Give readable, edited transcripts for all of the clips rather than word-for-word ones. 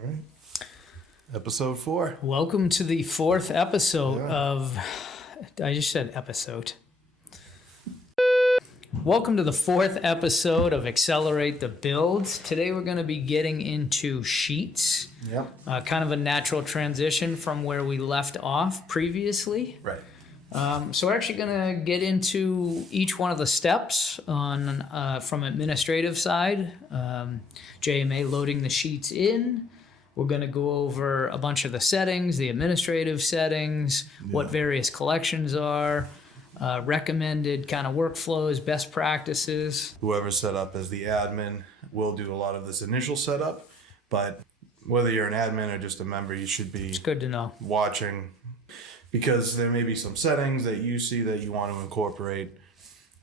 All right. Episode 4. Welcome to the 4th episode of... I just said episode. Welcome to the 4th episode of Accelerate the Builds. Today we're going to be getting into sheets. Yep. Kind of a natural transition from where we left off previously. Right. So we're actually going to get into each one of the steps on from administrative side. JMA loading the sheets in. We're going to go over a bunch of the settings, the administrative settings, what various collections are, recommended kind of workflows, best practices. Whoever's set up as the admin will do a lot of this initial setup, but whether you're an admin or just a member, you should be It's good to know. watching because there may be some settings that you see that you want to incorporate.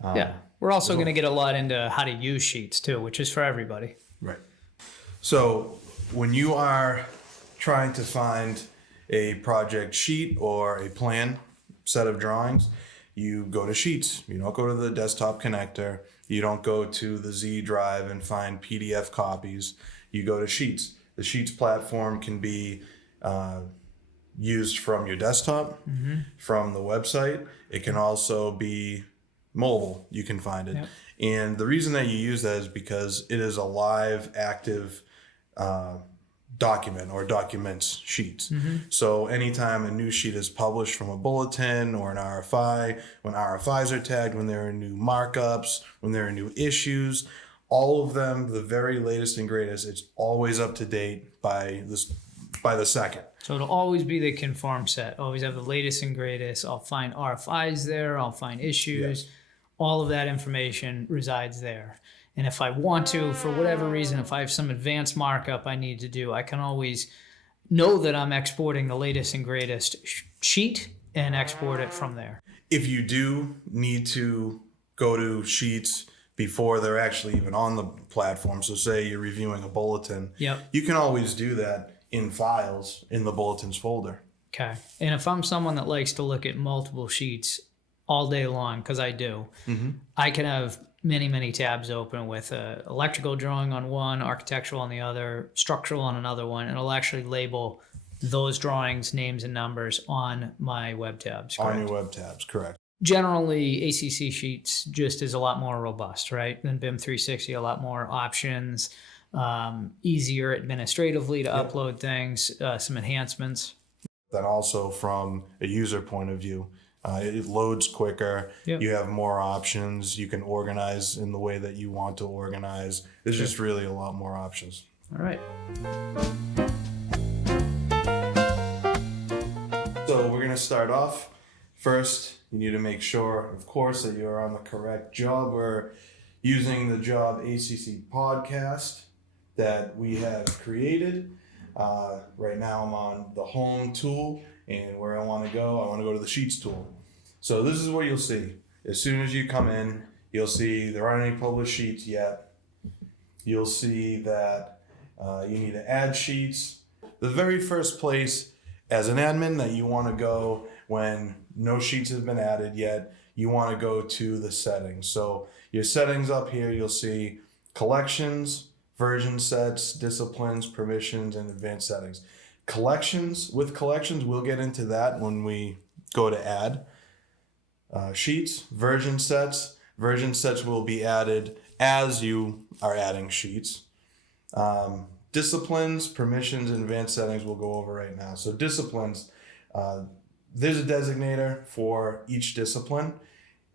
Yeah. We're also going to get a lot into how to use sheets too, which is for everybody. Right. So when you are trying to find a project sheet or a plan set of drawings, you go to Sheets. You don't go to the desktop connector. You don't go to the Z drive and find PDF copies. You go to Sheets. The Sheets platform can be used from your desktop, from the website. It can also be mobile. You can find it. Yep. And the reason that you use that is because it is a live, active document or documents sheets. So anytime a new sheet is published from a bulletin or an RFI, when RFIs are tagged, when there are new markups, when there are new issues, all of them, the very latest and greatest, it's always up to date by the second. So it'll always be the conform set. Always have the latest and greatest. I'll find RFIs there. I'll find issues. Yes. All of that information resides there. And if I want to, for whatever reason, if I have some advanced markup I need to do, I can always know that I'm exporting the latest and greatest sheet and export it from there. If you do need to go to Sheets before they're actually even on the platform, so say you're reviewing a bulletin, Yep. you can always do that in files in the bulletins folder. Okay. And if I'm someone that likes to look at multiple sheets all day long, because I do, I can have many tabs open with electrical drawing on one, architectural on the other, structural on another one, and it'll actually label those drawings, names, and numbers on my web tabs. On Correct? your web tabs, correct. Generally, ACC Sheets just is a lot more robust, right? Than BIM 360, a lot more options, easier administratively to upload things, some enhancements. Then also from a user point of view, it loads quicker. Yep. You have more options. You can organize in the way that you want to organize. There's just really a lot more options. All right. So we're going to start off. First, you need to make sure, of course, that you're on the correct job. We're using the job ACC podcast that we have created. Right now I'm on the home tool, and where I want to go to the Sheets tool. So this is what you'll see. As soon as you come in, you'll see there aren't any published sheets yet. You'll see that you need to add sheets. The very first place as an admin that you want to go when no sheets have been added yet, you want to go to the settings. So your settings up here, you'll see collections, version sets, disciplines, permissions, and advanced settings. Collections, we'll get into that when we go to add sheets. Version sets will be added as you are adding sheets. Disciplines, permissions, and advanced settings we'll go over right now. So disciplines, there's a designator for each discipline.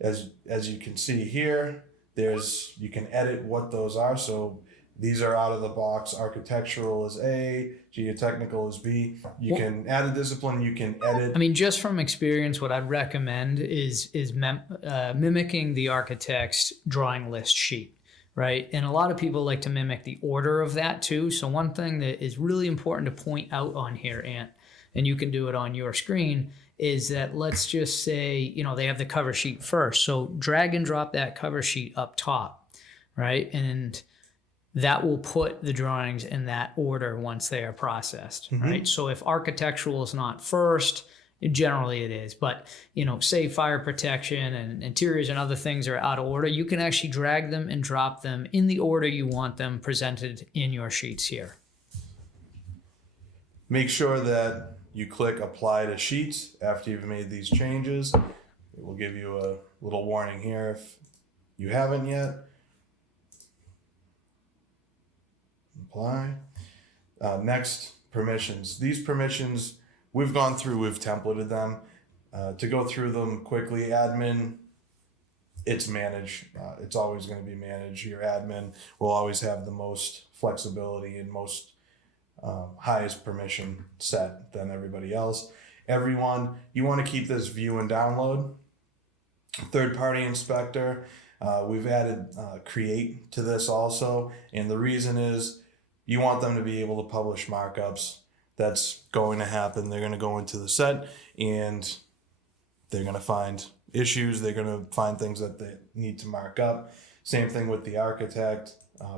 As you can see here, you can edit what those are. So these are out of the box. Architectural is A, geotechnical is B. You can add a discipline, you can edit. I mean, just from experience, what I'd recommend is mimicking the architect's drawing list sheet, right? And a lot of people like to mimic the order of that too. So one thing that is really important to point out on here, Ant, and you can do it on your screen, is that let's just say, they have the cover sheet first. So drag and drop that cover sheet up top, right? And that will put the drawings in that order once they are processed, right? So if architectural is not first, generally it is, but say fire protection and interiors and other things are out of order, you can actually drag them and drop them in the order you want them presented in your sheets here. Make sure that you click apply to sheets after you've made these changes. It will give you a little warning here if you haven't yet. Apply. Next, permissions. These permissions, we've gone through, we've templated them. To go through them quickly, admin, it's manage. It's always going to be manage. Your admin will always have the most flexibility and most highest permission set than everybody else. Everyone, you want to keep this view and download. Third-party inspector, we've added create to this also, and the reason is you want them to be able to publish markups. That's going to happen. They're going to go into the set and they're going to find issues. They're going to find things that they need to mark up. Same thing with the architect,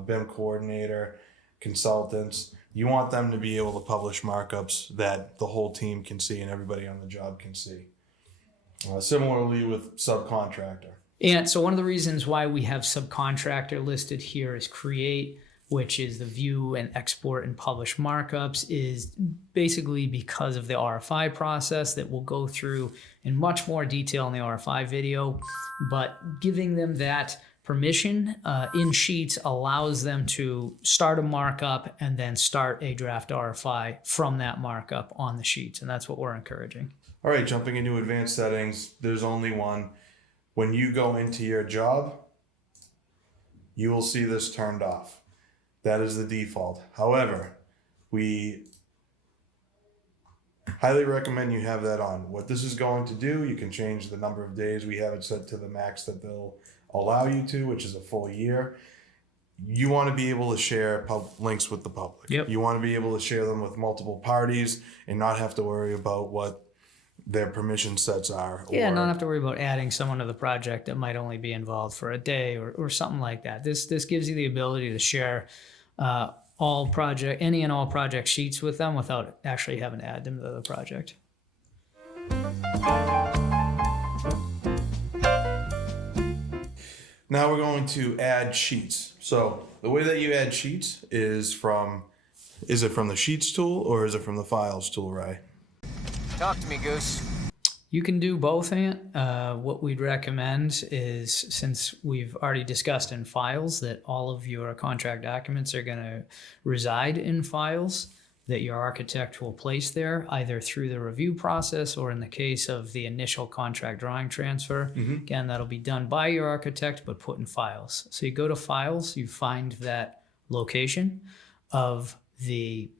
BIM coordinator, consultants. You want them to be able to publish markups that the whole team can see and everybody on the job can see. Similarly with subcontractor. And so one of the reasons why we have subcontractor listed here is create, which is the view and export and publish markups, is basically because of the RFI process that we'll go through in much more detail in the RFI video. But giving them that permission in Sheets allows them to start a markup and then start a draft RFI from that markup on the Sheets. And that's what we're encouraging. All right, jumping into advanced settings, there's only one. When you go into your job, you will see this turned off. That is the default. However, we highly recommend you have that on. What this is going to do, you can change the number of days. We have it set to the max that they'll allow you to, which is a full year. You want to be able to share links with the public. Yep. You want to be able to share them with multiple parties and not have to worry about what their permission sets are. Yeah, not have to worry about adding someone to the project that might only be involved for a day or something like that. This gives you the ability to share any and all project sheets with them without actually having to add them to the project. Now we're going to add sheets. So the way that you add sheets is it from the Sheets tool or is it from the Files tool, Ray? Talk to me, Goose. You can do both, Ant. What we'd recommend is, since we've already discussed in Files that all of your contract documents are going to reside in Files, that your architect will place there either through the review process or in the case of the initial contract drawing transfer. Again, that'll be done by your architect but put in Files. So you go to Files, you find that location of the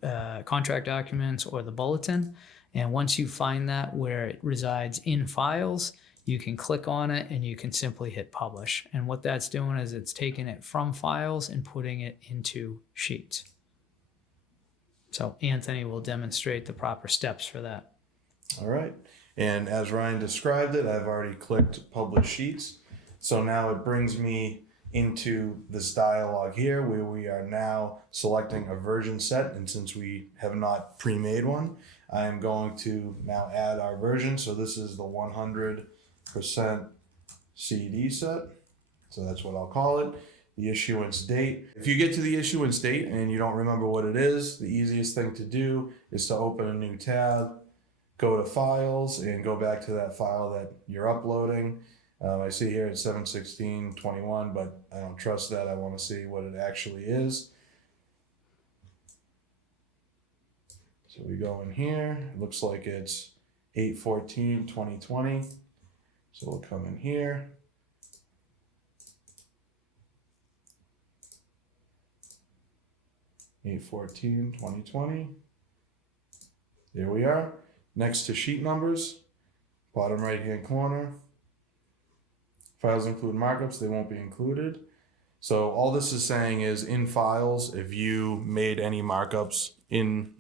contract documents or the bulletin. And once you find that where it resides in Files, you can click on it and you can simply hit publish. And what that's doing is it's taking it from Files and putting it into Sheets. So Anthony will demonstrate the proper steps for that. All right. And as Ryan described it, I've already clicked Publish Sheets. So now it brings me into this dialog here where we are now selecting a version set. And since we have not pre-made one, I am going to now add our version. So this is the 100% CD set. So that's what I'll call it. The issuance date. If you get to the issuance date and you don't remember what it is, the easiest thing to do is to open a new tab, go to Files, and go back to that file that you're uploading. I see here it's 7/16/21, but I don't trust that. I want to see what it actually is. So we go in here. It looks like it's 8/14/2020. So we'll come in here. Eight 14/2020. There we are. Next to sheet numbers, bottom right hand corner. Files include markups, they won't be included. So all this is saying is in Files, if you made any markups in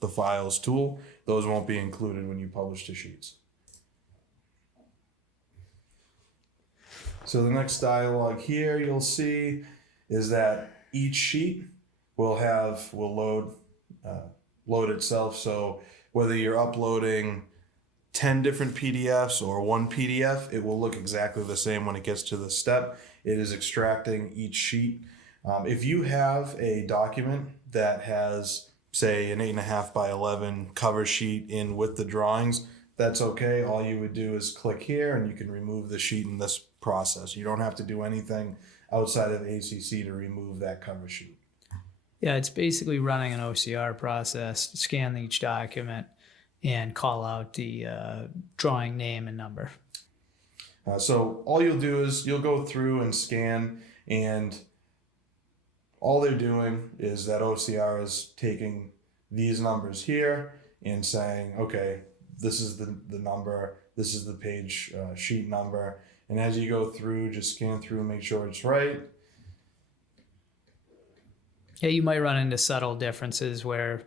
the Files tool, those won't be included when you publish to Sheets. So the next dialog here you'll see is that each sheet will load itself. So whether you're uploading 10 different PDFs or one PDF, it will look exactly the same when it gets to this step. It is extracting each sheet. If you have a document that has say an 8.5 by 11 cover sheet in with the drawings, that's okay. All you would do is click here and you can remove the sheet in this process. You don't have to do anything outside of ACC to remove that cover sheet. Yeah, it's basically running an OCR process, scan each document, and call out the drawing name and number. So all you'll do is you'll go through and scan, and all they're doing is that OCR is taking these numbers here and saying, okay, this is the number, this is the page sheet number. And as you go through, just scan through and make sure it's right. Yeah, you might run into subtle differences where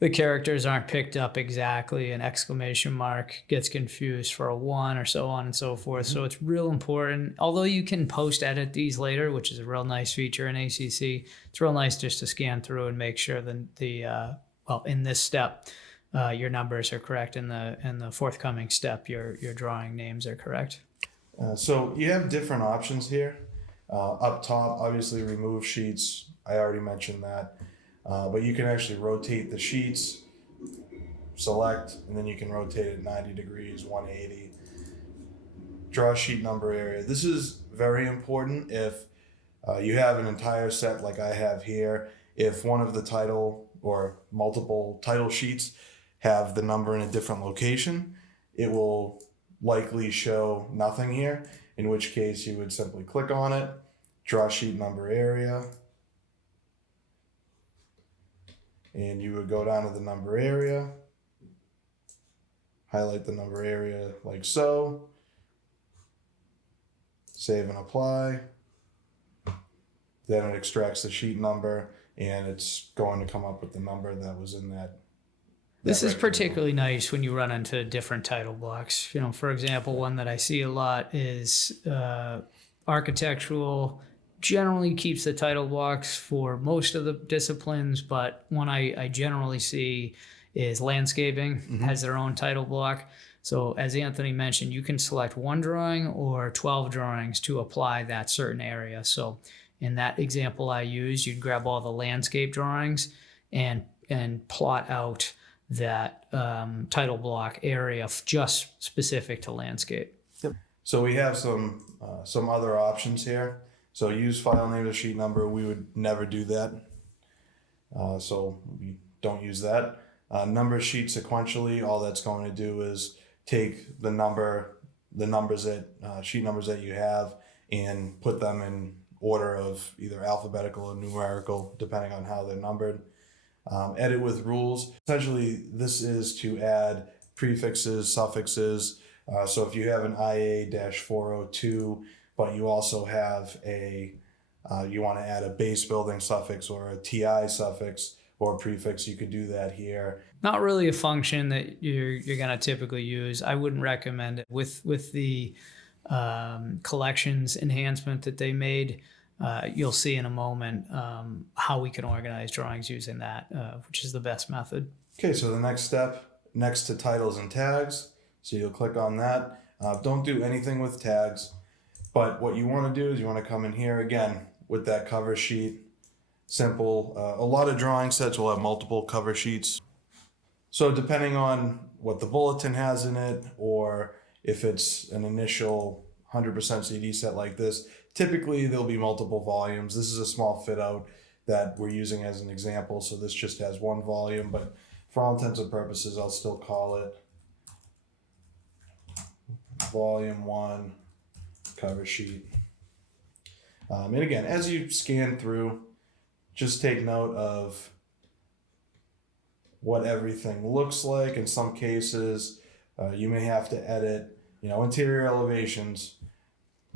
the characters aren't picked up exactly, an exclamation mark gets confused for a 1 or so on and so forth. So it's real important. Although you can post edit these later, which is a real nice feature in ACC, it's real nice just to scan through and make sure that in this step, your numbers are correct. In the forthcoming step, your drawing names are correct. So you have different options here. Up top, obviously remove sheets. I already mentioned that. But you can actually rotate the sheets, select, and then you can rotate it 90 degrees, 180. Draw sheet number area. This is very important if you have an entire set like I have here. If one of the title or multiple title sheets have the number in a different location, it will likely show nothing here, in which case you would simply click on it, draw sheet number area, and you would go down to the number area, highlight the number area like so, save and apply. Then it extracts the sheet number, and it's going to come up with the number that was in that. This is particularly nice when you run into different title blocks. For example, one that I see a lot is architectural. Generally keeps the title blocks for most of the disciplines, but one I generally see is landscaping, has their own title block. So as Anthony mentioned, you can select 1 drawing or 12 drawings to apply that certain area. So in that example I used, you'd grab all the landscape drawings and plot out that title block area just specific to landscape. Yep. So we have some other options here. So use file name to sheet number. We would never do that. So we don't use that. Number sheet sequentially. All that's going to do is take the numbers that sheet numbers that you have and put them in order of either alphabetical or numerical, depending on how they're numbered. Edit with rules. Essentially, this is to add prefixes, suffixes. So if you have an IA-402, but you also have you want to add a base building suffix or a TI suffix or prefix, you could do that here. Not really a function that you're going to typically use. I wouldn't recommend it. With the collections enhancement that they made, you'll see in a moment how we can organize drawings using that, which is the best method. Okay, so the next step, next to titles and tags. So you'll click on that. Don't do anything with tags. But what you want to do is you want to come in here again with that cover sheet. Simple. A lot of drawing sets will have multiple cover sheets. So depending on what the bulletin has in it, or if it's an initial 100% CD set like this, typically there'll be multiple volumes. This is a small fit out that we're using as an example. So this just has 1 volume, but for all intents and purposes, I'll still call it volume 1. Cover sheet. And again, as you scan through, just take note of what everything looks like. In some cases, you may have to edit, interior elevations.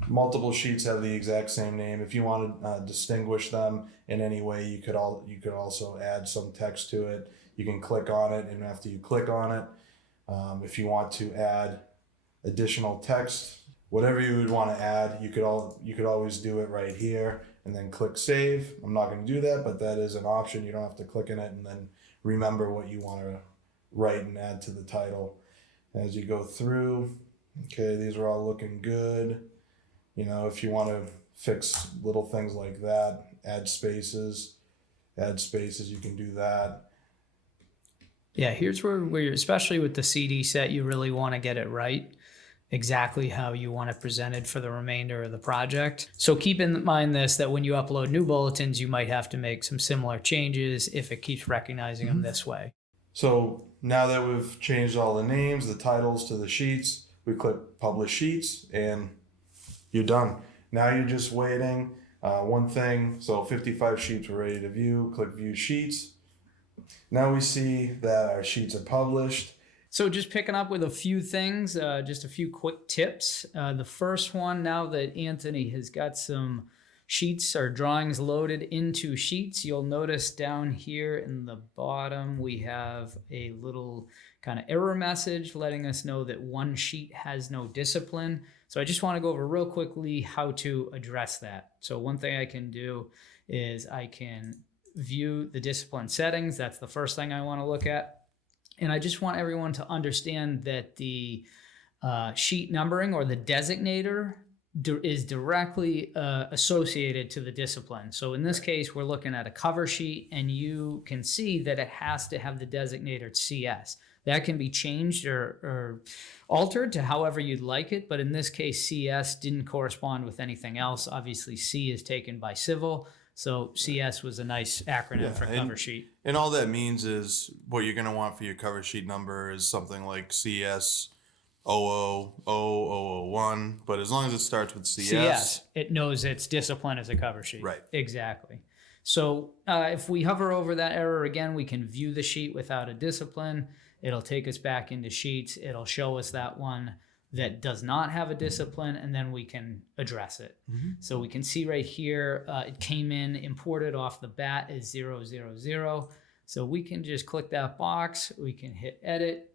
Multiple sheets have the exact same name. If you want to distinguish them in any way, you could also add some text to it. You can click on it, and after you click on it, if you want to add additional text, whatever you would want to add, you could always do it right here and then click save. I'm not going to do that, but that is an option. You don't have to click in it and then remember what you want to write and add to the title. As you go through, okay, these are all looking good. If you want to fix little things like that, add spaces, you can do that. Yeah, here's where you're, especially with the CD set, you really want to get it right, exactly how you want it presented for the remainder of the project. So keep in mind this, that when you upload new bulletins, you might have to make some similar changes if it keeps recognizing them this way. So now that we've changed all the names, the titles to the sheets, we click Publish Sheets, and you're done. Now you're just waiting. One thing, so 55 sheets were ready to view. Click View Sheets. Now we see that our sheets are published. So just picking up with a few things, just a few quick tips. The first one, now that Anthony has got some sheets or drawings loaded into sheets, you'll notice down here in the bottom, we have a little kind of error message letting us know that one sheet has no discipline. So I just want to go over real quickly how to address that. So one thing I can do is I can view the discipline settings. That's the first thing I want to look at. And I just want everyone to understand that the sheet numbering or the designator is directly associated to the discipline. So in this case, we're looking at a cover sheet, and you can see that it has to have the designator CS. That can be changed or altered to however you'd like it, but in this case, CS didn't correspond with anything else. Obviously, C is taken by civil, so CS was a nice acronym for cover sheet. And all that means is what you're going to want for your cover sheet number is something like CS 00001, but as long as it starts with CS, it knows its discipline as a cover sheet. Right. Exactly. So if we hover over that error again, we can view the sheet without a discipline. It'll take us back into sheets. It'll show us that one that does not have a discipline, and then we can address it. So we can see right here, it came in imported off the bat as 000. So we can just click that box. We can hit edit.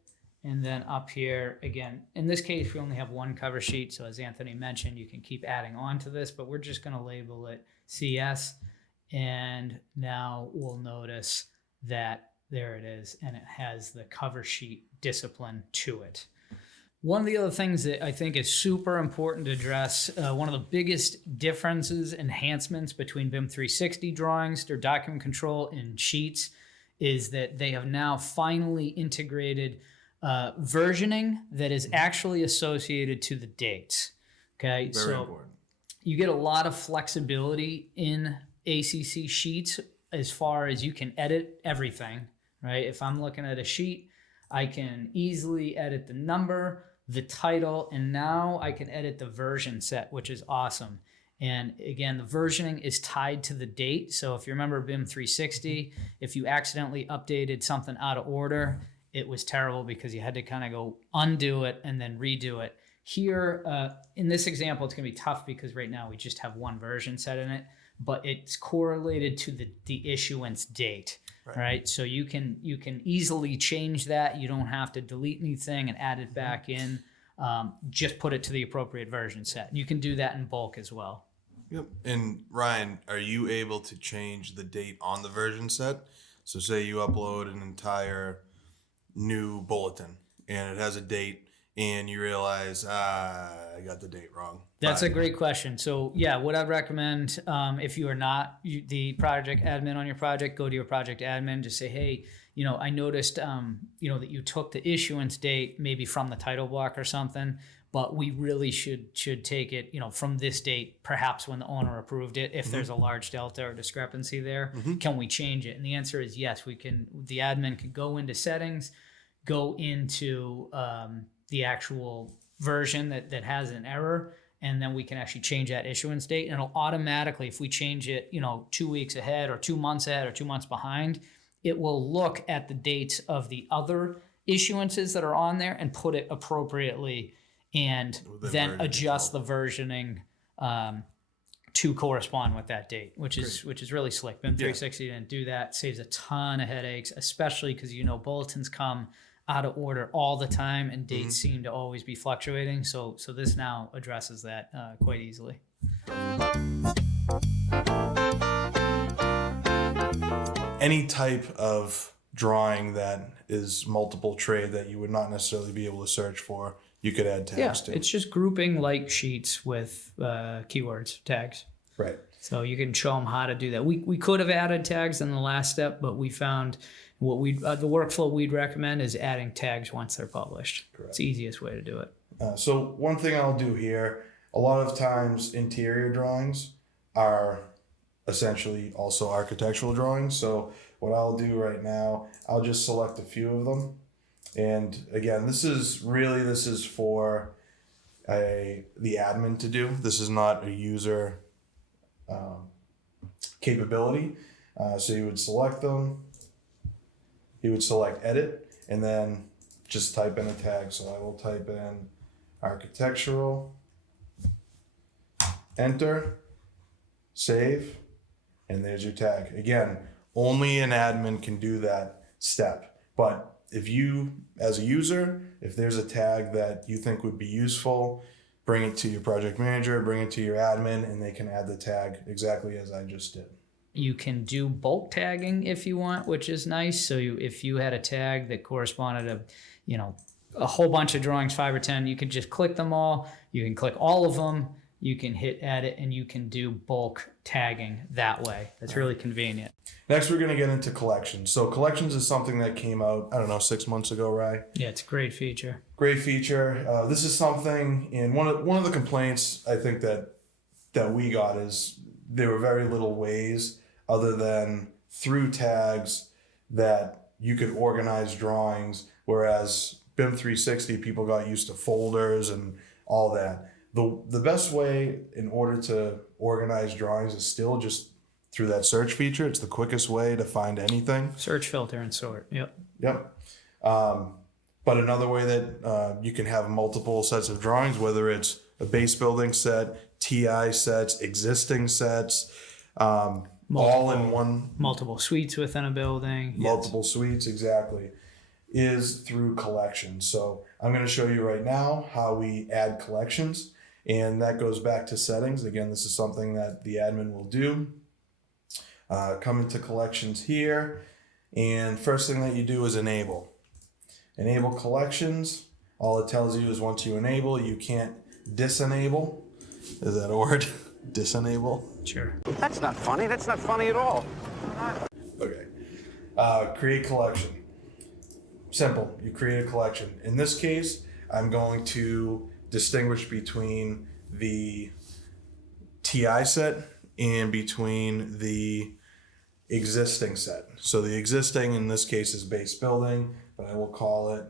And then up here, again, in this case, we only have one cover sheet. So as Anthony mentioned, you can keep adding on to this, but we're just going to label it CS. And now we'll notice that there it is, and it has the cover sheet discipline to it. One of the other things that I think is super important to address, one of the biggest differences, enhancements between BIM 360 drawings or document control and sheets is that they have now finally integrated versioning that is actually associated to the dates. Okay, very important. You get a lot of flexibility in ACC sheets as far as you can edit everything, right? If I'm looking at a sheet, I can easily edit the number, the title, and now I can edit the version set, which is awesome. And again, the versioning is tied to the date. So if you remember BIM 360, if you accidentally updated something out of order, it was terrible because you had to kind of go undo it and then redo it. Here, in this example, it's going to be tough because right now we just have one version set in it, but it's correlated to the issuance date, right? So you can easily change that. You don't have to delete anything and add it back in. Just put it to the appropriate version set. You can do that in bulk as well. Yep. And Ryan, are you able to change the date on the version set? So say you upload an entire new bulletin and it has a date and you realize I got the date wrong. That's a great question. So yeah, what I'd recommend, if you are not the project admin on your project, go to your project admin, just say, hey, I noticed that you took the issuance date maybe from the title block or something, but we really should take it from this date, perhaps when the owner approved it. If there's a large delta or discrepancy there, can we change it? And the answer is yes. We can. The admin can go into settings, go into the actual version that has an error, and then we can actually change that issuance date, and it'll automatically, if we change it 2 weeks ahead or 2 months ahead or 2 months behind, it will look at the dates of the other issuances that are on there and put it appropriately, and then adjust the versioning to correspond with that date, which is really slick. BIM 360 didn't do that. Saves a ton of headaches, especially because bulletins come out of order all the time, and dates seem to always be fluctuating. So this now addresses that quite easily. Any type of drawing that is multiple trade that you would not necessarily be able to search for, you could add tags to. It's just grouping like sheets with keywords, tags. Right. So you can show them how to do that. We could have added tags in the last step, but we found What the workflow we'd recommend is adding tags once they're published. Correct. It's the easiest way to do it. So one thing I'll do here, a lot of times interior drawings are essentially also architectural drawings. So what I'll do right now, I'll just select a few of them. And again, this is for the admin to do. This is not a user capability. So you would select them. You would select edit and then just type in a tag. So I will type in architectural, enter, save, and there's your tag. Again, only an admin can do that step. But if you, as a user, if there's a tag that you think would be useful, bring it to your project manager, bring it to your admin, and they can add the tag exactly as I just did. You can do bulk tagging if you want, which is nice. So if you had a tag that corresponded to, a whole bunch of drawings, 5 or 10, you could just click them all. You can click all of them. You can hit edit and you can do bulk tagging that way. That's really convenient. Next, we're going to get into collections. So collections is something that came out, 6 months ago, right? Yeah, it's a great feature. Great feature. This is something, and one of the complaints I think that we got is there were very little ways other than through tags that you could organize drawings, whereas BIM 360 people got used to folders and all that. The best way in order to organize drawings is still just through that search feature. It's the quickest way to find anything. Search, filter, and sort. Yep. But another way that you can have multiple sets of drawings, whether it's a base building set, TI sets, existing sets, all in one. Multiple suites within a building. Multiple suites, exactly, is through collections. So I'm going to show you right now how we add collections. And that goes back to settings. Again, this is something that the admin will do. Come into collections here. And first thing that you do is enable. Enable collections. All it tells you is once you enable, you can't disenable. Is that a word? Disenable? Sure. That's not funny. That's not funny at all. Okay. Create collection. Simple. You create a collection. In this case, I'm going to distinguish between the TI set and between the existing set. So the existing in this case is base building, but I will call it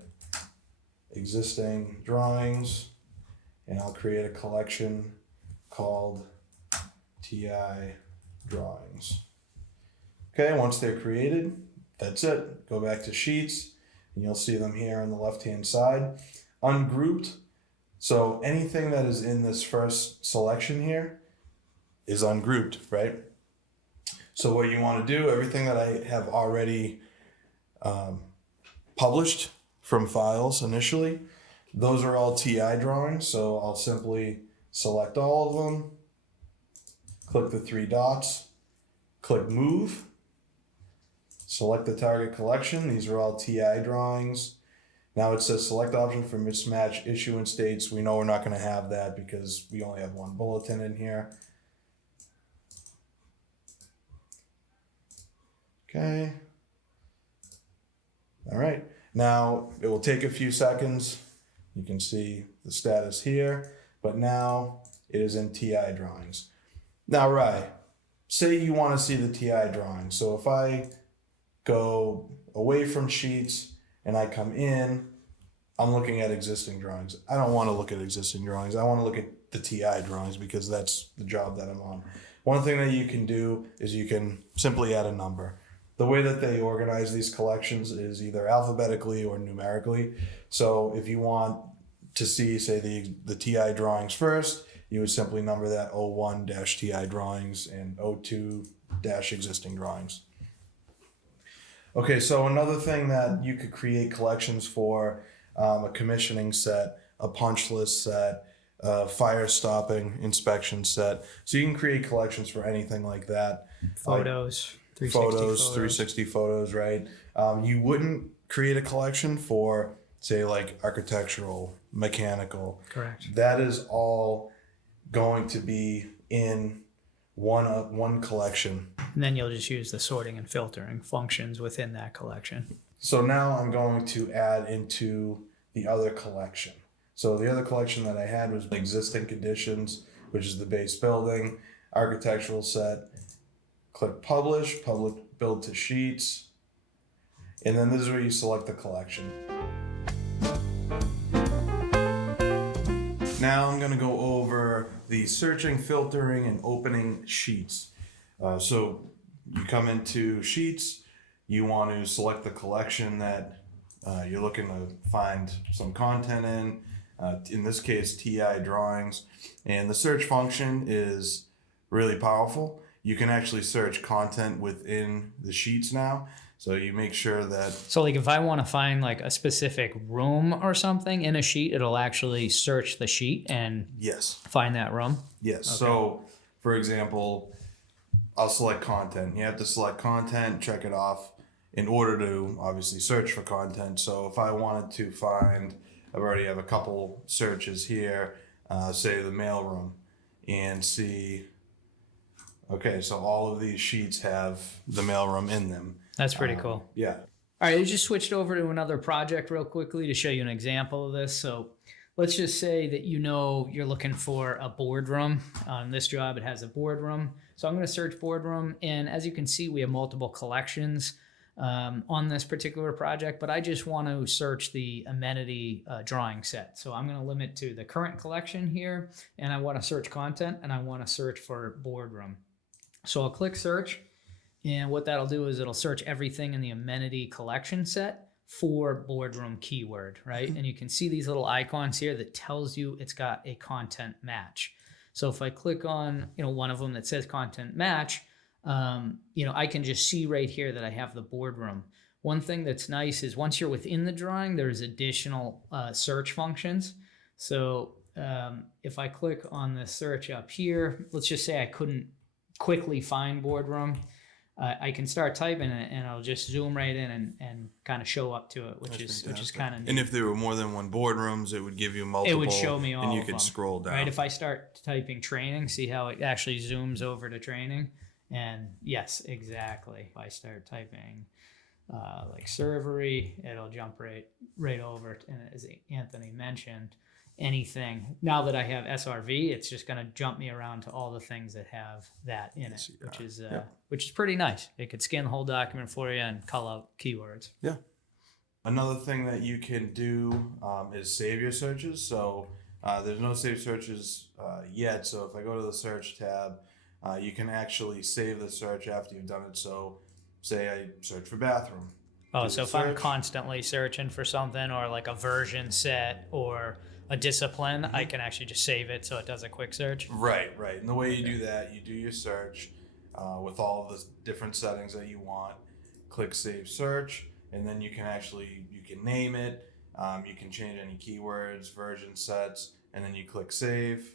existing drawings, and I'll create a collection called TI drawings. Okay, once they're created, that's it. Go back to sheets and you'll see them here on the left-hand side. Ungrouped. So anything that is in this first selection here is ungrouped, right? So what you want to do, everything that I have already published from files initially, those are all TI drawings. So I'll simply select all of them, click the 3 dots, click move, select the target collection. These are all TI drawings. Now it says select option for mismatch issuance dates. We know we're not going to have that because we only have one bulletin in here. Okay. All right. Now it will take a few seconds. You can see the status here, but now it is in TI drawings. Now, Rye, say you want to see the TI drawings. So if I go away from sheets and I come in, I'm looking at existing drawings. I don't want to look at existing drawings. I want to look at the TI drawings because that's the job that I'm on. One thing that you can do is you can simply add a number. The way that they organize these collections is either alphabetically or numerically. So if you want to see, say, the TI drawings first, you would simply number that 01-TI drawings and 02-existing drawings. Okay, so another thing that you could create collections for, a commissioning set, a punch list set, a fire stopping inspection set. So you can create collections for anything like that. Photos, 360 photos, right? You wouldn't create a collection for, say, like architectural, mechanical. Correct. That is all going to be in one collection. And then you'll just use the sorting and filtering functions within that collection. So now I'm going to add into the other collection. So the other collection that I had was existing conditions, which is the base building, architectural set. Click publish, build to sheets. And then this is where you select the collection. Now I'm going to go over the searching, filtering, and opening sheets. So you come into sheets, you want to select the collection that you're looking to find some content in this case, TI drawings. And the search function is really powerful. You can actually search content within the sheets now. So you make sure that... So like if I want to find like a specific room or something in a sheet, it'll actually search the sheet and Yes. find that room? Yes. Okay. So for example, I'll select content. You have to select content, check it off in order to obviously search for content. So if I wanted to find, I already have a couple searches here, say the mailroom, and see, okay, so all of these sheets have the mailroom in them. That's pretty cool. Yeah. All right, I just switched over to another project real quickly to show you an example of this. So let's just say that you're looking for a boardroom. On this job, it has a boardroom. So I'm going to search boardroom, and as you can see, we have multiple collections on this particular project, but I just want to search the amenity drawing set. So I'm going to limit to the current collection here, and I want to search content, and I want to search for boardroom. So I'll click search, and what that'll do is it'll search everything in the amenity collection set for boardroom keyword, right? And you can see these little icons here that tells you it's got a content match. So if I click on, one of them that says content match, I can just see right here that I have the boardroom. One thing that's nice is once you're within the drawing, there's additional search functions. So if I click on the search up here, let's just say I couldn't quickly find boardroom. I can start typing it and I'll just zoom right in and kind of show up to it, which is kind of neat. And if there were more than one boardrooms, it would give you multiple. It would show me all and you of could them, scroll down. right? If I start typing training, see how it actually zooms over to training. And yes, exactly. If I start typing like servery, it'll jump right over. And as Anthony mentioned, anything. Now that I have SRV, it's just going to jump me around to all the things that have that in it, which is pretty nice. It could scan the whole document for you and call out keywords. Yeah. Another thing that you can do is save your searches. So there's no save searches yet. So if I go to the search tab, you can actually save the search after you've done it. So say I search for bathroom. Oh, so if I'm constantly searching for something or like a version set or a discipline, I can actually just save it so it does a quick search. Right. And the way you do that, you do your search with all of the different settings that you want. Click Save Search, and then you can name it. You can change any keywords, version sets, and then you click Save.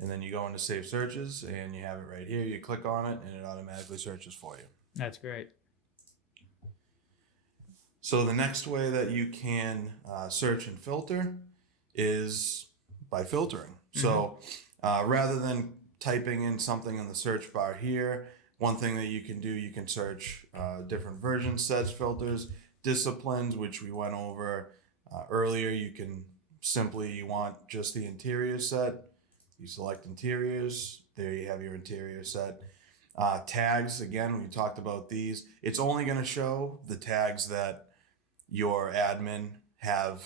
And then you go into Save Searches, and you have it right here. You click on it, and it automatically searches for you. That's great. So the next way that you can search and filter is by filtering. Mm-hmm. So rather than typing in something in the search bar here, one thing that you can do, you can search different version sets, filters, disciplines, which we went over earlier. You can you want just the interior set. You select interiors. There you have your interior set. Tags, again, we talked about these. It's only going to show the tags that your admin have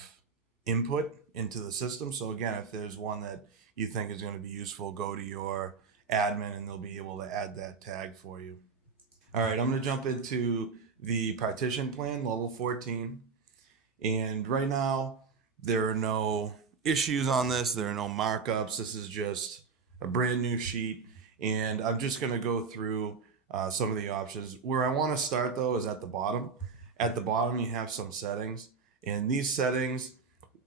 input into the system. So again, if there's one that you think is going to be useful, go to your admin and they'll be able to add that tag for you. All right, I'm going to jump into the partition plan, level 14. And right now, there are no issues on this. There are no markups. This is just a brand new sheet. And I'm just going to go through some of the options. Where I want to start, though, is at the bottom. At the bottom, you have some settings. And these settings,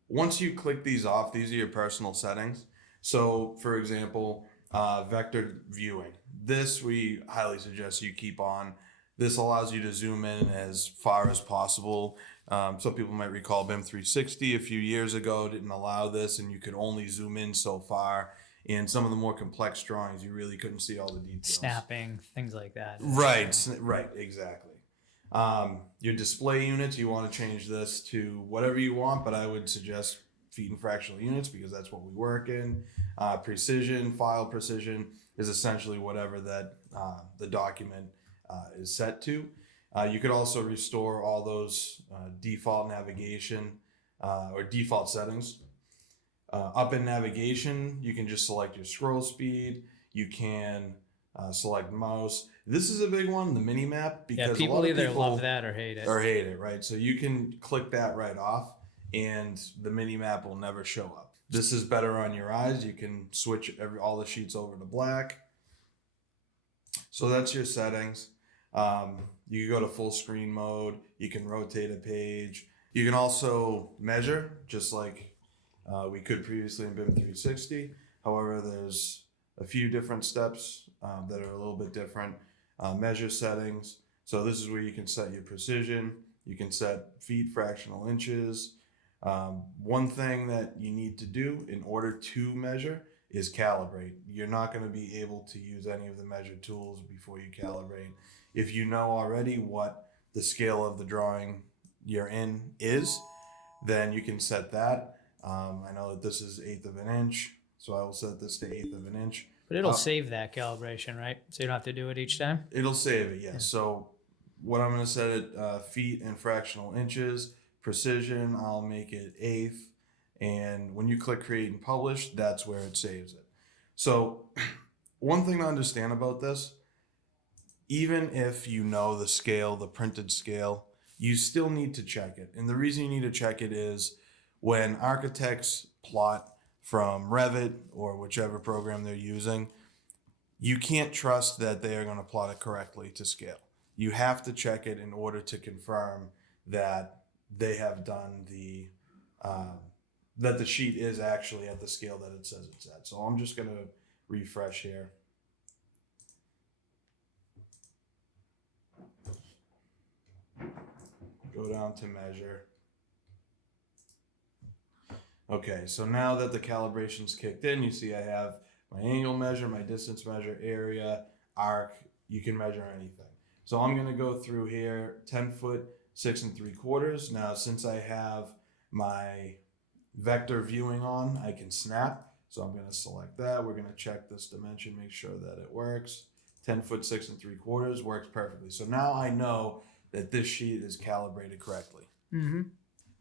once you click these off, these are your personal settings. So, for example, vector viewing. This we highly suggest you keep on. This allows you to zoom in as far as possible. Some people might recall BIM 360 a few years ago didn't allow this, and you could only zoom in so far. And some of the more complex drawings, you really couldn't see all the details. Snapping, things like that. Right, exactly. Your display units, you want to change this to whatever you want, but I would suggest feet and fractional units because that's what we work in. Precision, file precision is essentially whatever that the document is set to. You could also restore all those default navigation or default settings. Up in navigation, you can just select your scroll speed. You can select mouse. This is a big one, the mini map, because Yeah, people a lot of either people love that or hate it. Right? So you can click that right off, and the mini map will never show up. This is better on your eyes. You can switch all the sheets over to black. So that's your settings. You can go to full screen mode. You can rotate a page. You can also measure, just like we could previously in BIM 360. However, there's a few different steps that are a little bit different. Measure settings. So this is where you can set your precision. You can set feet, fractional inches. One thing that you need to do in order to measure is calibrate. You're not going to be able to use any of the measure tools before you calibrate. If you know already what the scale of the drawing you're in is, then you can set that. I know that this is 1/8 of an inch, so I will set this to 1/8 of an inch. But it'll save that calibration, right? So you don't have to do it each time? It'll save it, yes. Yeah. So what I'm going to set it feet and fractional inches. Precision, I'll make it 1/8. And when you click create and publish, that's where it saves it. So one thing to understand about this, even if you know the scale, the printed scale, you still need to check it. And the reason you need to check it is when architects plot from Revit or whichever program they're using, you can't trust that they are going to plot it correctly to scale. You have to check it in order to confirm that they have done that the sheet is actually at the scale that it says it's at. So I'm just going to refresh here. Go down to measure. Okay, so now that the calibration's kicked in, you see I have my angle measure, my distance measure, area, arc. You can measure anything. So I'm going to go through here, 10 foot, 6 3/4. Now, since I have my vector viewing on, I can snap. So I'm going to select that. We're going to check this dimension, make sure that it works. 10 foot, 6 3/4 works perfectly. So now I know that this sheet is calibrated correctly. Mm-hmm.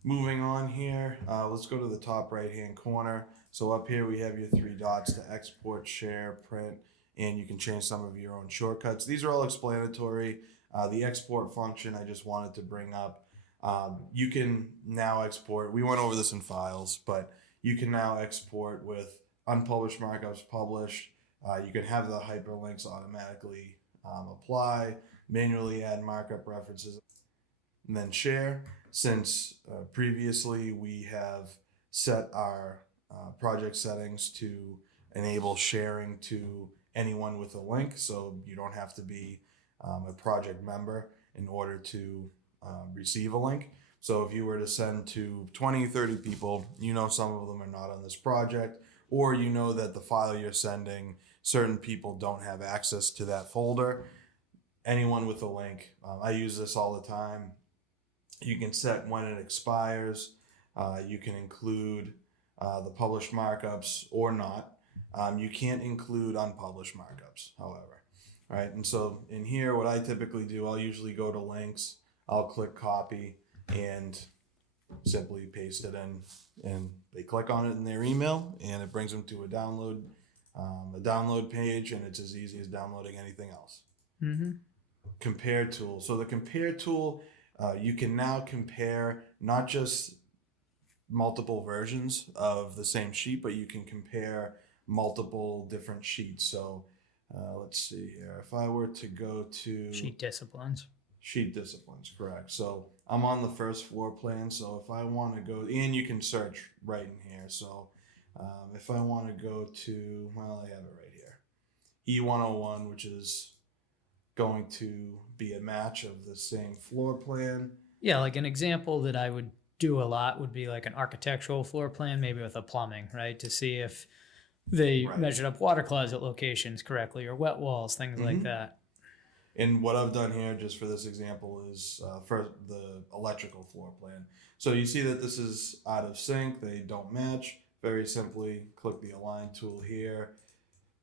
Moving on here, let's go to the top right-hand corner. So up here we have your 3 dots to export, share, print, and you can change some of your own shortcuts. These are all explanatory. The export function I just wanted to bring up. You can now export. We went over this in files, but you can now export with unpublished markups published. You can have the hyperlinks automatically apply, manually add markup references, and then share. Since previously we have set our project settings to enable sharing to anyone with a link, so you don't have to be a project member in order to receive a link. So if you were to send to 20, 30 people, you know some of them are not on this project, or you know that the file you're sending, certain people don't have access to that folder. Anyone with a link, I use this all the time. You can set when it expires. You can include the published markups or not. You can't include unpublished markups, however. Right? And so in here, what I typically do, I'll usually go to links. I'll click copy and simply paste it in, and they click on it in their email, and it brings them to a download page, and it's as easy as downloading anything else. Mm-hmm. Compare tool. So the compare tool, you can now compare not just multiple versions of the same sheet, but you can compare multiple different sheets. So let's see here. If I were to go to Sheet disciplines, correct. So I'm on the first floor plan. So if I want to go, and you can search right in here. So if I want to go to, well, I have it right here, E101, which is going to be a match of the same floor plan. yeah, like an example that I would do a lot would be like an architectural floor plan, maybe with a plumbing, right? To see if they Right. measured up water closet locations correctly or wet walls, things like that. And what I've done here, just for this example, is for the electrical floor plan. So you see that this is out of sync. They don't match. Very simply, click the Align tool here.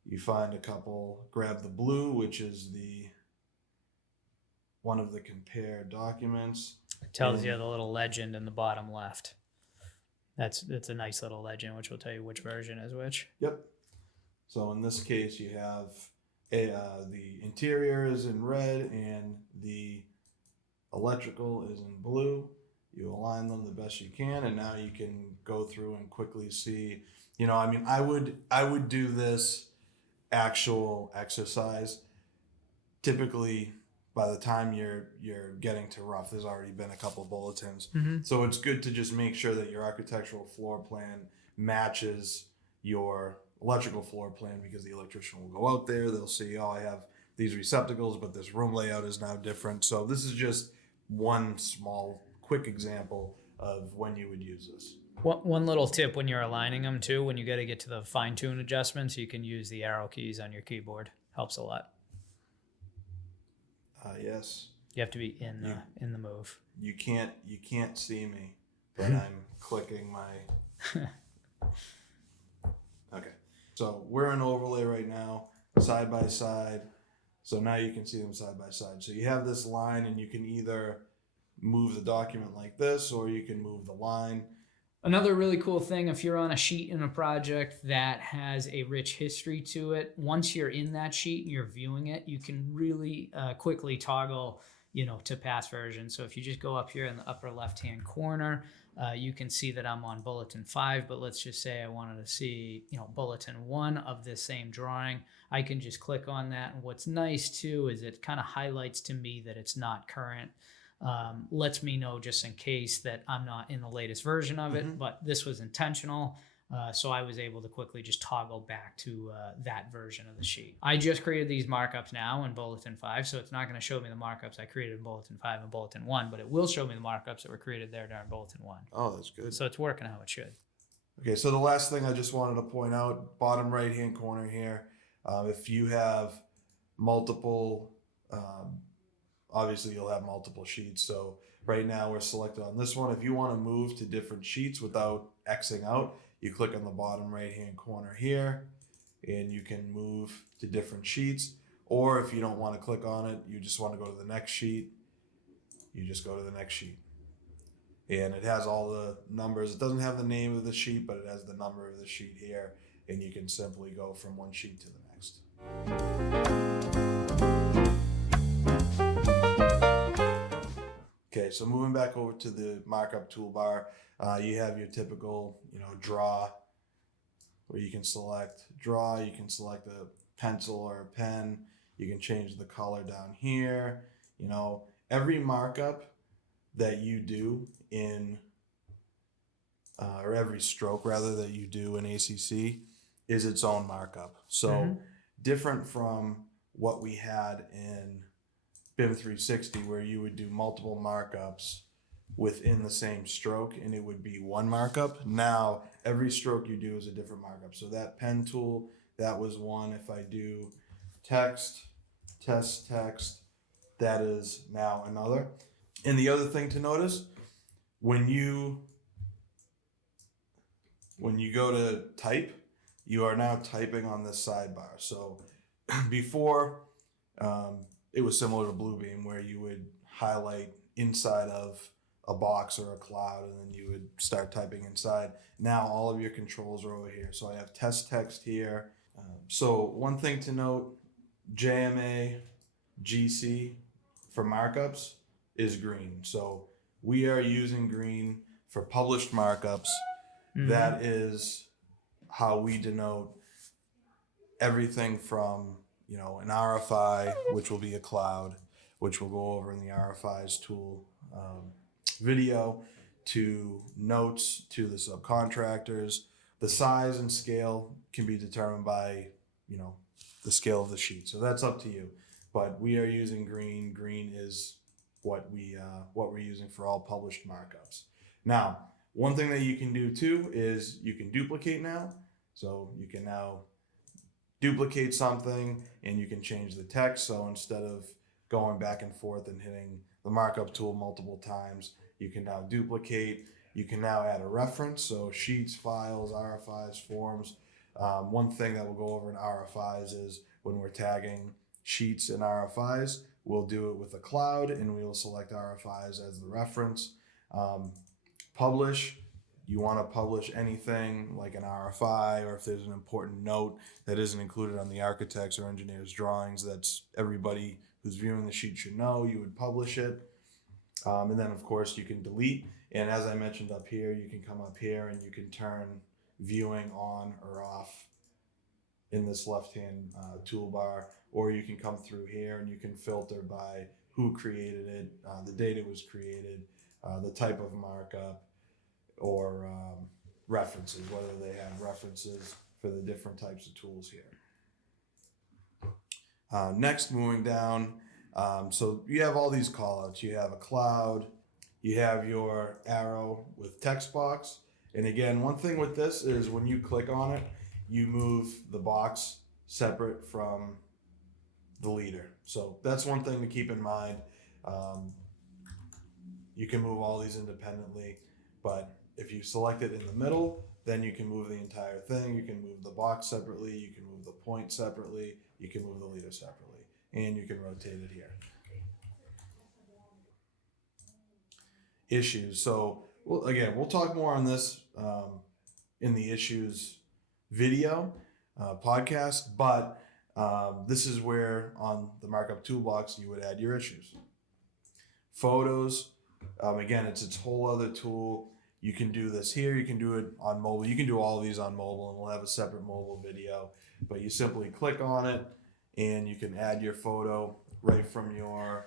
You find a couple, grab the blue, which is one of the compare documents. It tells you the little legend in the bottom left. That's a nice little legend, which will tell you which version is which. Yep. So in this case, you have the interior is in red and the electrical is in blue. You align them the best you can, and now you can go through and quickly see. I would do this actual exercise. Typically, by the time you're getting to rough, there's already been a couple of bulletins. So it's good to just make sure that your architectural floor plan matches your electrical floor plan, because the electrician will go out there, they'll see, oh, I have these receptacles, but this room layout is now different. So this is just one small quick example of when you would use this. One little tip when you're aligning them too, when you got to get to the fine tune adjustments, you can use the arrow keys on your keyboard. Helps a lot. Yes. You have to be in the move. You can't see me, but I'm clicking my. Okay. So we're in overlay right now, side by side. So now you can see them side by side. So you have this line, and you can either move the document like this, or you can move the line. Another really cool thing, if you're on a sheet in a project that has a rich history to it, once you're in that sheet and you're viewing it, you can really quickly toggle, to past versions. So if you just go up here in the upper left-hand corner, you can see that I'm on bulletin 5, but let's just say I wanted to see, bulletin 1 of this same drawing. I can just click on that. And what's nice too is it kind of highlights to me that it's not current. Lets me know just in case that I'm not in the latest version of it, but this was intentional. So I was able to quickly just toggle back to that version of the sheet. I just created these markups now in Bulletin 5, so it's not going to show me the markups I created in Bulletin 5 and Bulletin 1, but it will show me the markups that were created there during Bulletin 1. Oh, that's good. So it's working how it should. Okay, so the last thing I just wanted to point out, bottom right-hand corner here, if you have multiple, obviously you'll have multiple sheets. So right now we're selected on this one. If you want to move to different sheets without Xing out, you click on the bottom right-hand corner here, and you can move to different sheets. Or if you don't want to click on it, you just want to go to the next sheet, you just go to the next sheet. And it has all the numbers. It doesn't have the name of the sheet, but it has the number of the sheet here, and you can simply go from one sheet to the next. Okay, so moving back over to the markup toolbar, you have your typical, draw, where you can select draw, you can select a pencil or a pen, you can change the color down here. Every markup that you do or every stroke rather that you do in ACC is its own markup. So different from what we had in BIM 360, where you would do multiple markups within the same stroke and it would be one markup. Now every stroke you do is a different markup. So that pen tool, that was one. If I do text, test text, that is now another. And the other thing to notice, when you go to type, you are now typing on this sidebar. So before, it was similar to Bluebeam, where you would highlight inside of a box or a cloud, and then you would start typing inside. Now all of your controls are over here. So I have test text here. So one thing to note, JMA, GC for markups is green. So we are using green for published markups. That is how we denote everything from, an RFI, which will be a cloud, which we'll go over in the RFIs Tool video, to notes to the subcontractors. The size and scale can be determined by, the scale of the sheet. So that's up to you. But we are using green. Green is what we're using for all published markups. Now, one thing that you can do too is you can duplicate now. So you can now duplicate something and you can change the text. So instead of going back and forth and hitting the markup tool multiple times, you can now duplicate. You can now add a reference. So sheets, files, RFIs, forms. One thing that we'll go over in RFIs is when we're tagging sheets and RFIs, we'll do it with a cloud and we will select RFIs as the reference. Publish. You want to publish anything like an RFI, or if there's an important note that isn't included on the architect's or engineer's drawings, that's everybody who's viewing the sheet should know, you would publish it. And then of course you can delete. And as I mentioned up here, you can come up here and you can turn viewing on or off in this left-hand toolbar, or you can come through here and you can filter by who created it, the date it was created, the type of markup, or references, whether they have references for the different types of tools here. Next, moving down, so you have all these callouts. You have a cloud, you have your arrow with text box. And again, one thing with this is when you click on it, you move the box separate from the leader. So that's one thing to keep in mind. You can move all these independently, but if you select it in the middle, then you can move the entire thing. You can move the box separately. You can move the point separately. You can move the leader separately. And you can rotate it here. Issues. So we'll talk more on this in the issues video podcast, but this is where on the markup toolbox you would add your issues. Photos. Again, it's its whole other tool. You can do this here. You can do it on mobile. You can do all of these on mobile, and we'll have a separate mobile video. But you simply click on it, and you can add your photo right from your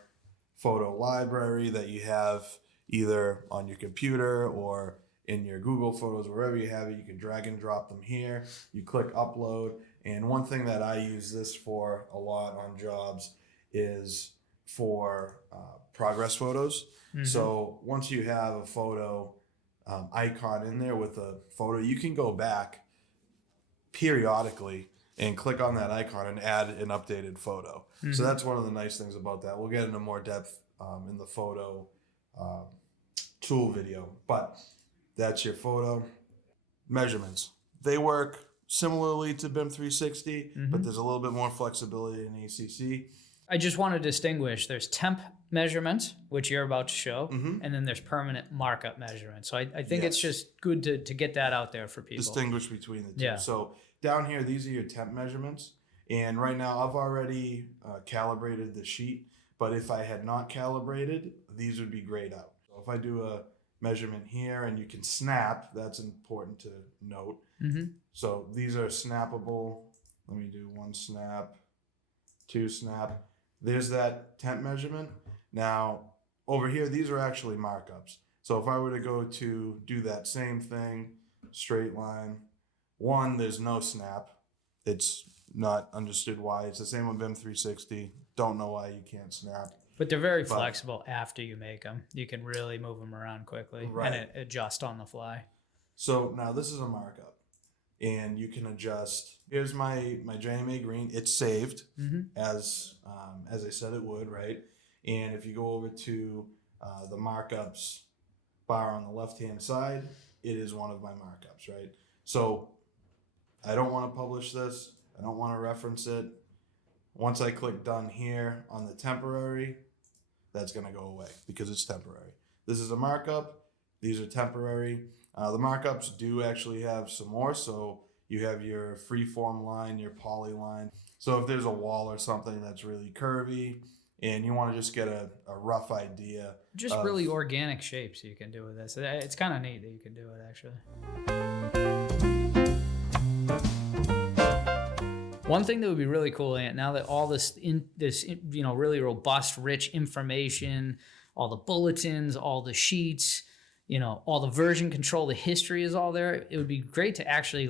photo library that you have either on your computer or in your Google Photos, wherever you have it. You can drag and drop them here. You click upload. And one thing that I use this for a lot on jobs is for progress photos. Mm-hmm. So once you have a photo icon in there with a photo, you can go back periodically and click on that icon and add an updated photo. Mm-hmm. So that's one of the nice things about that. We'll get into more depth in the photo tool video, but that's your photo. Measurements. They work similarly to BIM 360, mm-hmm. but there's a little bit more flexibility in ACC. I just want to distinguish. There's temp measurements, which you're about to show, mm-hmm. and then there's permanent markup measurements. So I think it's just good to get that out there for people. Distinguish between the two. Yeah. So down here, these are your temp measurements. And right now, I've already calibrated the sheet. But if I had not calibrated, these would be grayed out. So if I do a measurement here and you can snap, that's important to note. Mm-hmm. So these are snappable. Let me do one snap, two snap. There's that temp measurement. Now, over here, these are actually markups. So if I were to go to do that same thing, straight line, one, there's no snap. It's not understood why. It's the same on BIM 360. Don't know why you can't snap. But they're very flexible after you make them. You can really move them around quickly, right, and adjust on the fly. So now this is a markup. And you can adjust. Here's my JMA green. It's saved, mm-hmm. as I said it would, right? And if you go over to the markups bar on the left-hand side, it is one of my markups, right? So I don't want to publish this. I don't want to reference it. Once I click done here on the temporary, that's going to go away because it's temporary. This is a markup. These are temporary. The markups do actually have some more. So you have your freeform line, your poly line. So if there's a wall or something that's really curvy and you want to just get a rough idea. Just really organic shapes you can do with this. It's kind of neat that you can do it, actually. One thing that would be really cool, Ant, now that all this really robust, rich information, all the bulletins, all the sheets, all the version control, the history is all there. It would be great to actually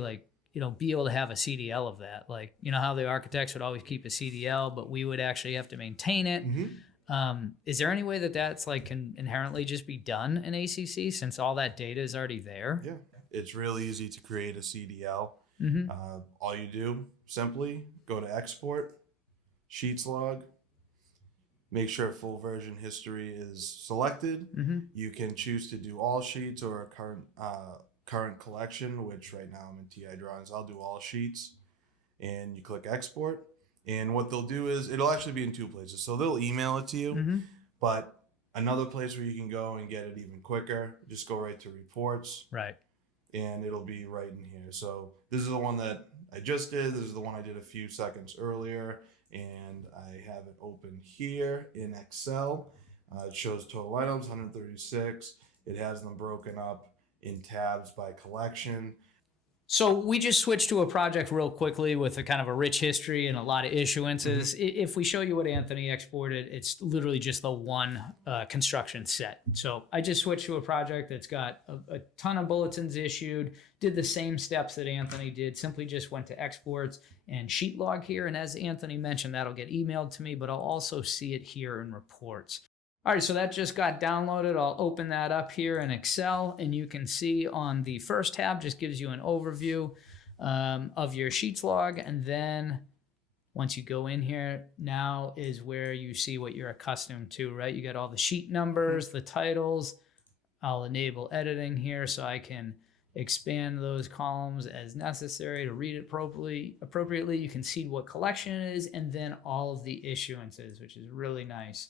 be able to have a CDL of that. Like, how the architects would always keep a CDL, but we would actually have to maintain it. Mm-hmm. Is there any way that's can inherently just be done in ACC since all that data is already there? Yeah, it's really easy to create a CDL. All you do, simply go to export, sheets log, make sure full version history is selected. You can choose to do all sheets or a current collection, which right now I'm in TI drawings. I'll do all sheets, and you click export. And what they'll do is it'll actually be in two places. So they'll email it to you, but another place where you can go and get it even quicker, just go right to reports. Right. And it'll be right in here. So this is the one that I just did. This is the one I did a few seconds earlier. And I have it open here in Excel. It shows total items, 136. It has them broken up in tabs by collection. So we just switched to a project real quickly with a kind of a rich history and a lot of issuances. If we show you what Anthony exported, it's literally just the one construction set. So I just switched to a project that's got a ton of bulletins issued, did the same steps that Anthony did, simply just went to exports and sheet log here. And as Anthony mentioned, that'll get emailed to me, but I'll also see it here in reports. All right, so that just got downloaded. I'll open that up here in Excel, and you can see on the first tab, just gives you an overview of your sheets log. And then once you go in here, now is where you see what you're accustomed to, right? You got all the sheet numbers, the titles. I'll enable editing here so I can expand those columns as necessary to read it appropriately. You can see what collection it is, and then all of the issuances, which is really nice.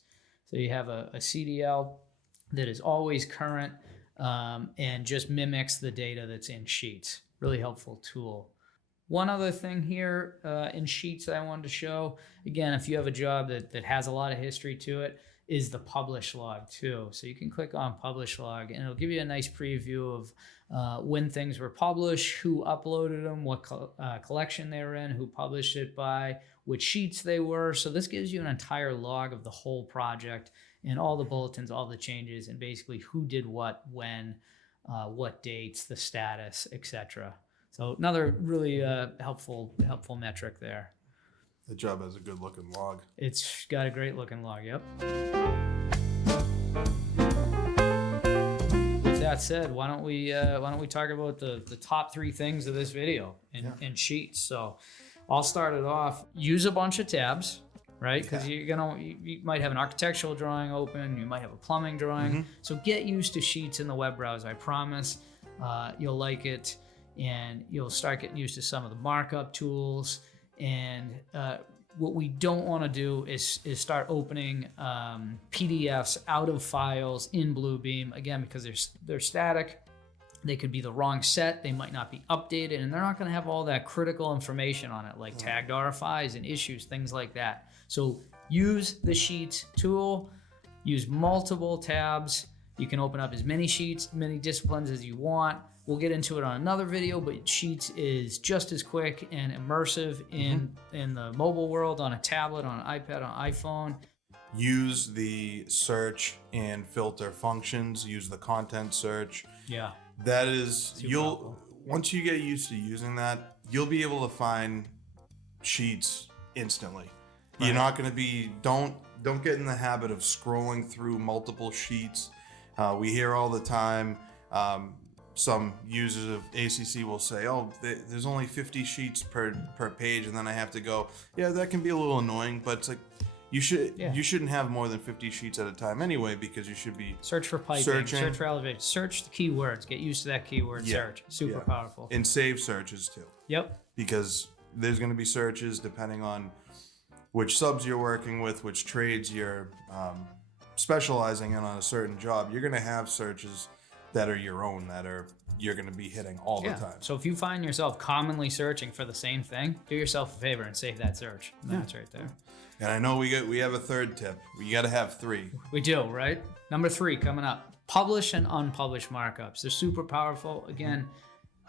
So you have a CDL that is always current and just mimics the data that's in Sheets. Really helpful tool. One other thing here in Sheets that I wanted to show, again, if you have a job that has a lot of history to it, is the publish log too. So you can click on publish log and it'll give you a nice preview of when things were published, who uploaded them, what collection they were in, who published it by, which sheets they were. So this gives you an entire log of the whole project and all the bulletins, all the changes, and basically who did what, when, what dates, the status, etc. So another really helpful metric there. The job has a good looking log. It's got a great looking log, yep. With that said, why don't we talk about the top 3 things of this video in Sheets. So I'll start it off. Use a bunch of tabs, right? Because you might have an architectural drawing open, you might have a plumbing drawing. So get used to Sheets in the web browser. I promise you'll like it, and you'll start getting used to some of the markup tools. And what we don't want to do is start opening PDFs out of files in Bluebeam, again, because they're static. They could be the wrong set. They might not be updated, and they're not going to have all that critical information on it, like tagged RFIs and issues, things like that. So use the Sheets tool, use multiple tabs. You can open up as many sheets, many disciplines as you want. We'll get into it on another video, but Sheets is just as quick and immersive in the mobile world, on a tablet, on an iPad, on an iPhone. Use the search and filter functions. Use the content search. Yeah. That is, once you get used to using that, you'll be able to find sheets instantly. Right. You're not going to be, don't get in the habit of scrolling through multiple sheets. We hear all the time, some users of ACC will say, oh, there's only 50 sheets per page, and then I have to go, yeah, that can be a little annoying, but it's like, you shouldn't have more than 50 sheets at a time anyway, because you should be search for piping, search for elevation, search the keywords, get used to that keyword search. Super powerful. And save searches too. Yep. Because there's going to be searches depending on which subs you're working with, which trades you're specializing in on a certain job. You're going to have searches that are your own, you're going to be hitting all the time. So if you find yourself commonly searching for the same thing, do yourself a favor and save that search. And that's right there. And I know we have a third tip. We got to have 3. We do, right? Number 3 coming up. Publish and unpublished markups. They're super powerful. Again,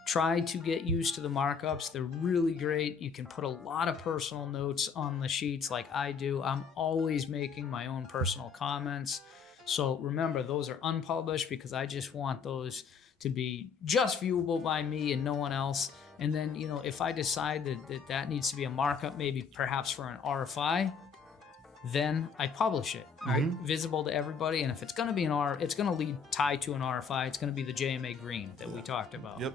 try to get used to the markups. They're really great. You can put a lot of personal notes on the sheets like I do. I'm always making my own personal comments. So remember, those are unpublished because I just want those to be just viewable by me and no one else. And then, if I decide that needs to be a markup, maybe perhaps for an RFI, then I publish it, right? Visible to everybody. And if it's going to be it's going to tie to an RFI. It's going to be the JMA green that we talked about. Yep.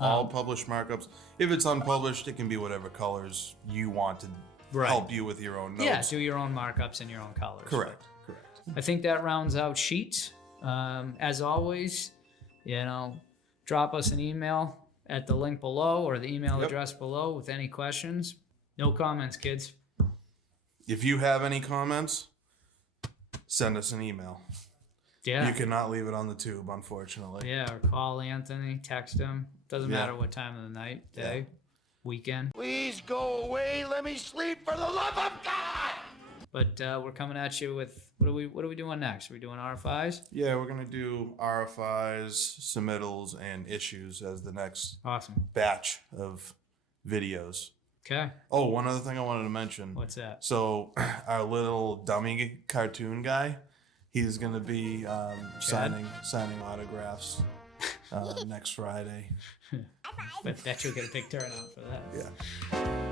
All published markups. If it's unpublished, it can be whatever colors you want to Right. help you with your own notes. Yeah, do your own markups in your own colors. Correct. I think that rounds out sheets. As always, drop us an email at the link below or the email address below with any questions. No comments, kids. If you have any comments, send us an email. Yeah. You cannot leave it on the tube, unfortunately. Yeah, or call Anthony, text him. Doesn't matter what time of the night, day, weekend. Please go away. Let me sleep for the love of God. But we're coming at you with what are we doing next? Are we doing RFIs? Yeah, we're gonna do RFIs, submittals, and issues as the next Awesome. batch of videos. Okay. Oh, one other thing I wanted to mention. What's that? So our little dummy cartoon guy, he's gonna be signing autographs next Friday. But bet you'll get a big turnout for that. Yeah.